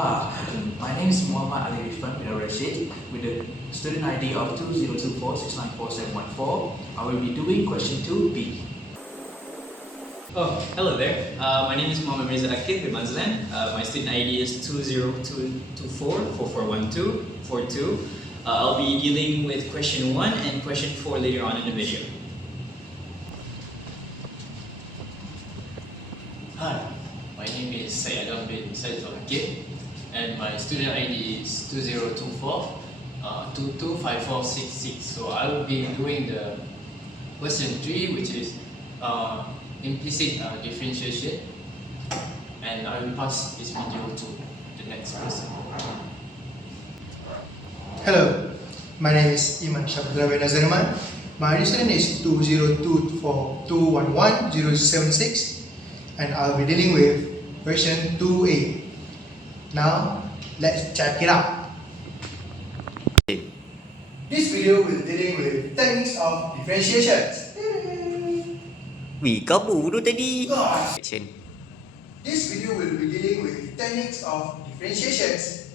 Hi, my name is MAT183 with the student ID of 2024694714. I will be doing question 2B. Oh, hello there. My name is Muhammad Mirza Akid with Mazlan. My student ID is 20224441242. I'll be dealing with question 1 and question 4 later on in the video. Hi, my name is Aisyah bin Said Akid, and my student ID is 2024-225466. So I will be doing the question 3, which is implicit differentiation, and I will pass this video to the next person. Hello, my name is Iman Shabdra bin Azariman. My reason is 20242111076, and I'll be dealing with version 2A. Now, let's check it out. This video will be dealing with techniques of differentiations. Wih, kabur tu tadi. This video will be dealing with techniques of differentiations.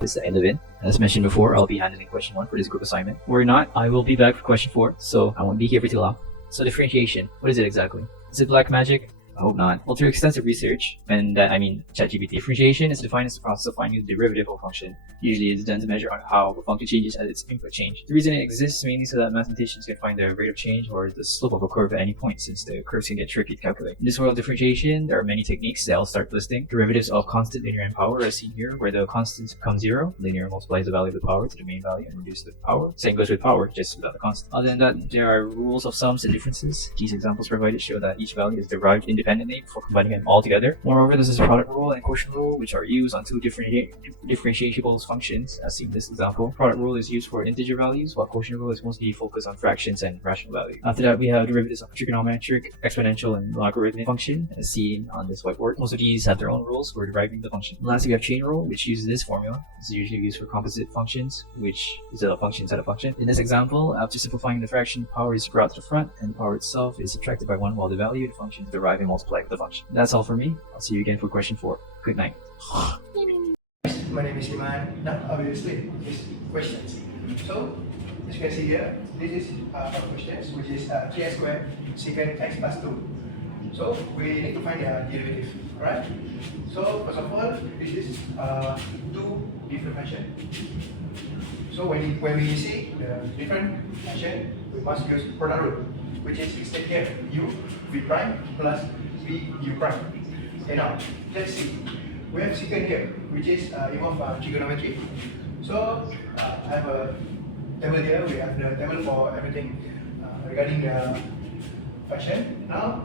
This is Elevin. As mentioned before, I'll be handling question 1 for this group assignment. Or not, I will be back for question 4, so I won't be here for too long. So differentiation, what is it exactly? Is it black magic? I hope not. Well, through extensive research, and I mean ChatGPT, differentiation is defined as the process of finding the derivative of a function. Usually it's done to measure how a function changes as its input change. The reason it exists mainly so that mathematicians can find the rate of change or the slope of a curve at any point, since the curves can get tricky to calculate. In this world of differentiation, there are many techniques that I'll start listing. Derivatives of constant, linear, and power as seen here, where the constants become 0. Linear multiplies the value of the power to the main value and reduces the power. Same goes with power, just without the constant. Other than that, there are rules of sums and differences. These examples provided show that each value is derived independently before combining them all together. Moreover, this is a product rule and quotient rule, which are used on two differentiable functions, as seen in this example. Product rule is used for integer values, while quotient rule is mostly focused on fractions and rational values. After that, we have derivatives of trigonometric, exponential, and logarithmic function, as seen on this whiteboard. Most of these have their own rules for deriving the function. Lastly, we have chain rule, which uses this formula. This is usually used for composite functions, which is a function inside a function. In this example, after simplifying the fraction, power is brought to the front, and the power itself is subtracted by 1, while the value of the function is derived and multiplied with the function. That's all for me. I'll see you again for question 4. Good night. My name is Iman. Now I will explain these questions. So, as you can see here, this is our questions, which is 3x squared secant x plus 2. So, we need to find their derivative. Alright? So, first of all, this is two different functions. So, when we see the different function, we must use product rule, which is extended here u v prime plus v u prime. Okay, now let's see. We have secant here, which is involve trigonometry. So I have a table here. We have the table for everything regarding the function. Now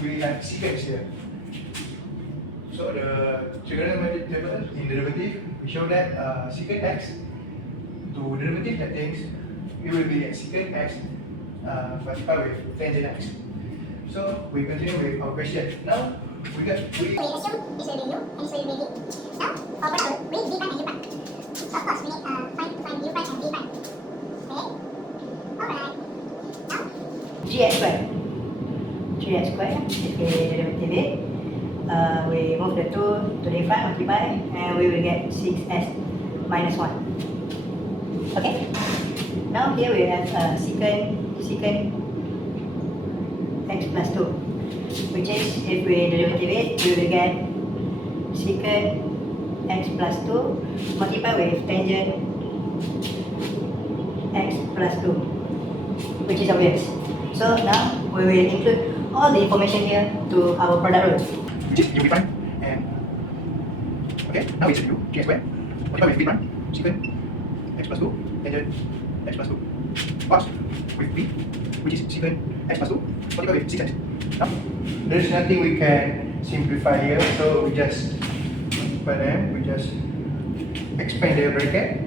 we have secants here. So the trigonometric table in derivative, we show that secant x to derivative, that means it will be secant x multiplied with tangent x. So we continue with our question. Now we assume this will be u and this will be v. Now for product rule, we need v prime and u prime. So of course we need find u prime and v prime. Okay. Alright. Now 3x squared. 3x squared. If we derivative it, we move the 2 to the front, multiply, and we will get 6s minus 1. Okay. Now here we have secant x plus 2, which is, if we derivative it, we will get secant x plus 2 multiplied with tangent x plus 2, which is obvious. So now we will include all the information here to our product rule, which is u v prime, and okay, now it's u 3x squared multiplied with v prime secant x plus 2 tangent x plus 2 plus with v, which is secant x plus 2 multiplied with 6x. Now there's nothing we can simplify here, so we just multiply them. We just expand the bracket.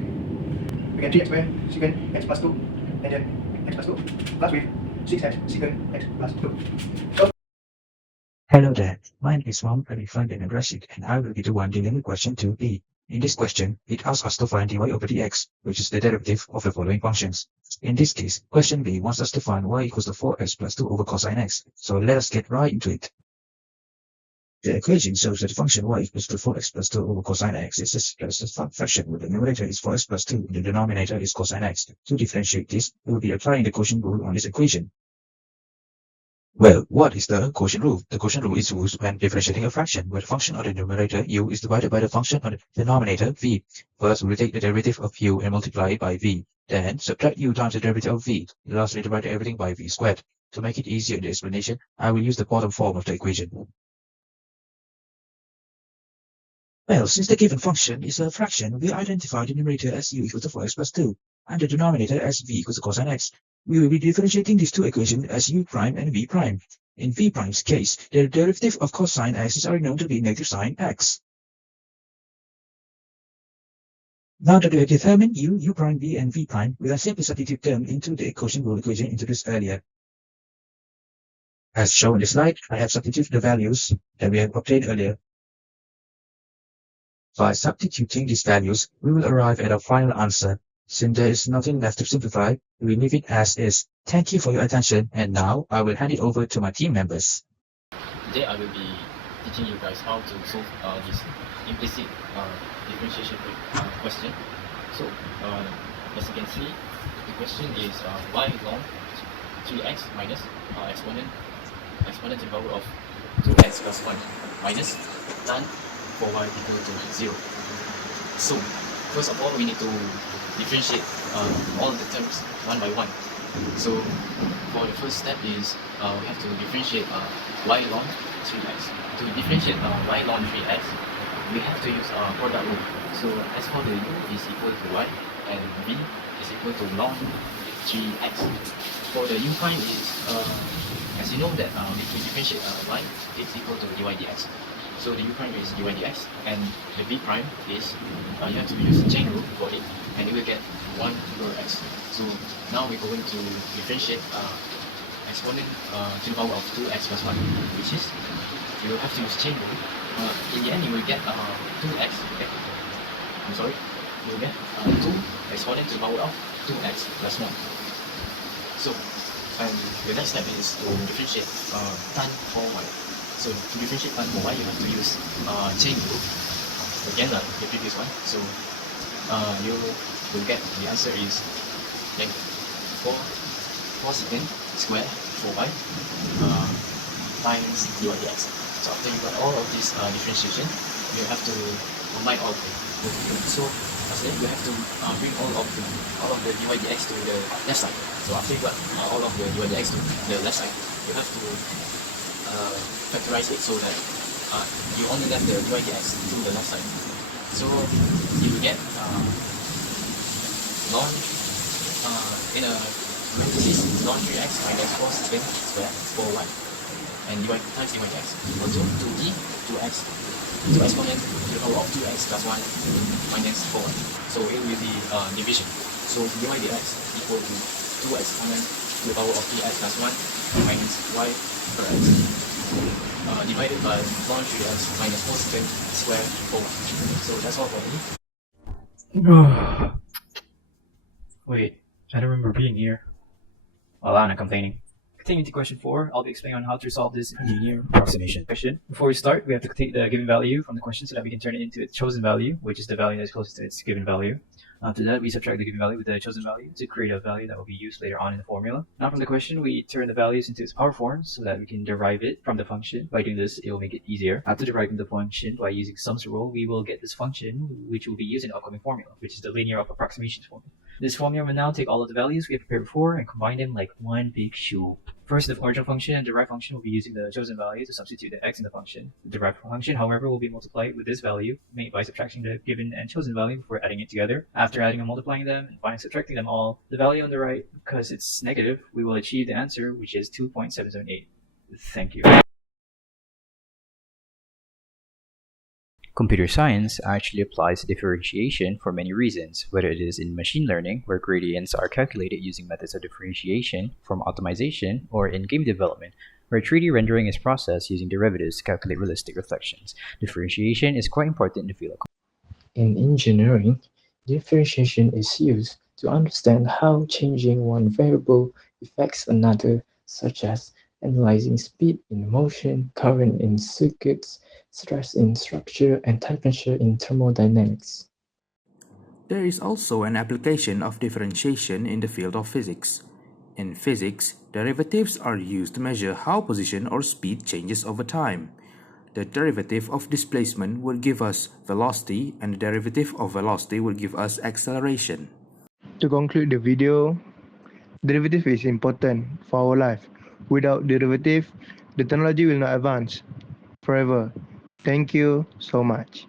We get 3x squared secant x plus 2 tangent x plus 2 plus with 6x secant x plus 2. So Hello there, my name is Mohammed bin Rashid, and I will be the one dealing with question 2b. In this question, it asks us to find dy over dx, which is the derivative of the following functions. In this case, question b wants us to find y equals to 4x plus 2 over cosine x. So let us get right into it. The equation shows that the function y equals to 4x plus 2 over cosine x is a fraction where the numerator is 4x plus 2 and the denominator is cosine x. To differentiate this, we will be applying the quotient rule on this equation. Well, what is the quotient rule? The quotient rule is used when differentiating a fraction where the function of the numerator u is divided by the function of the denominator v. First, we will take the derivative of u and multiply it by v. Then, subtract u times the derivative of v. Lastly, divide everything by v squared. To make it easier in the explanation, I will use the bottom form of the equation. Well, since the given function is a fraction, we identify the numerator as u equals to 4x plus 2 and the denominator as v equals to cosine x. We will be differentiating these two equations as u prime and v prime. In v prime's case, the derivative of cosine x is already known to be negative sine x. Now that we have determined u prime, v, and v prime, we can simply substitute them into the quotient rule equation introduced earlier. As shown in the slide, I have substituted the values that we have obtained earlier. By substituting these values, we will arrive at our final answer. Since there is nothing left to simplify, we leave it as is. Thank you for your attention, and now I will hand it over to my team members. Today I will be teaching you guys how to solve this implicit differentiation question. So, as you can see, the question is y ln 3x minus exponent to the power of 2x plus 1 minus tan for y equal to 0. So, first of all, we need to differentiate all the terms one by one. So, for the first step is we have to differentiate y ln 3x. To differentiate y ln 3x, we have to use product rule. So, as for the u is equal to y and v is equal to ln 3x. For the u prime is, as you know that if we differentiate y, it's equal to dy dx. So the u prime is dy dx, and the v prime is, you have to use chain rule for it, and you will get 1 over x. So now we're going to differentiate exponent to the power of 2x plus 1, which is, you will have to use chain rule. In the end, you will get 2x, okay? I'm sorry, you will get 2 exponent to the power of 2x plus 1. So, and the next step is to differentiate tan for y. So to differentiate tan for y, you have to use chain rule again like the previous one. So you will get the answer is like 4 secant square for y times dy dx. So after you got all of this differentiation, you have to combine all of them. So firstly, you have to bring all of the dy dx to the left side. So after you got all of the dy dx to the left side, you have to factorize it so that you only left the dy dx to the left side. So you will get ln in a parenthesis ln 3x minus 4 secant square for y and dy times dy dx equal to 2x 2 exponent to the power of 2x plus 1 minus 4. So it will be division. So dy dx equal to 2 exponent to the power of 3x plus 1 minus y per x divided by ln 3x minus 4 secant square for 1. So that's all for me. Wait, I don't remember being here. Well, I'm not complaining. Continuing to question 4, I'll be explaining on how to resolve this linear approximation question. Before we start, we have to take the given value from the question so that we can turn it into its chosen value, which is the value that's closest to its given value. After that, we subtract the given value with the chosen value to create a value that will be used later on in the formula. Now from the question, we turn the values into its power form so that we can derive it from the function. By doing this, it will make it easier. After deriving the function by using sums rule, we will get this function, which will be used in the upcoming formula, which is the linear approximations formula. This formula will now take all of the values we have prepared before and combine them like one big soup. First, the original function and derived function will be using the chosen value to substitute the x in the function. The derived function, however, will be multiplied with this value, made by subtracting the given and chosen value before adding it together. After adding and multiplying them, and finally subtracting them all, the value on the right, because it's negative, we will achieve the answer, which is 2.778. Thank you. Computer science actually applies differentiation for many reasons, whether it is in machine learning, where gradients are calculated using methods of differentiation, from optimization, or in game development, where 3D rendering is processed using derivatives to calculate realistic reflections. Differentiation is quite important in the field. In engineering, differentiation is used to understand how changing one variable affects another, such as analyzing speed in motion, current in circuits, stress in structure, and temperature in thermodynamics. There is also an application of differentiation in the field of physics. In physics, derivatives are used to measure how position or speed changes over time. The derivative of displacement will give us velocity, and the derivative of velocity will give us acceleration. To conclude the video, derivative is important for our life. Without derivative, the technology will not advance forever. Thank you so much.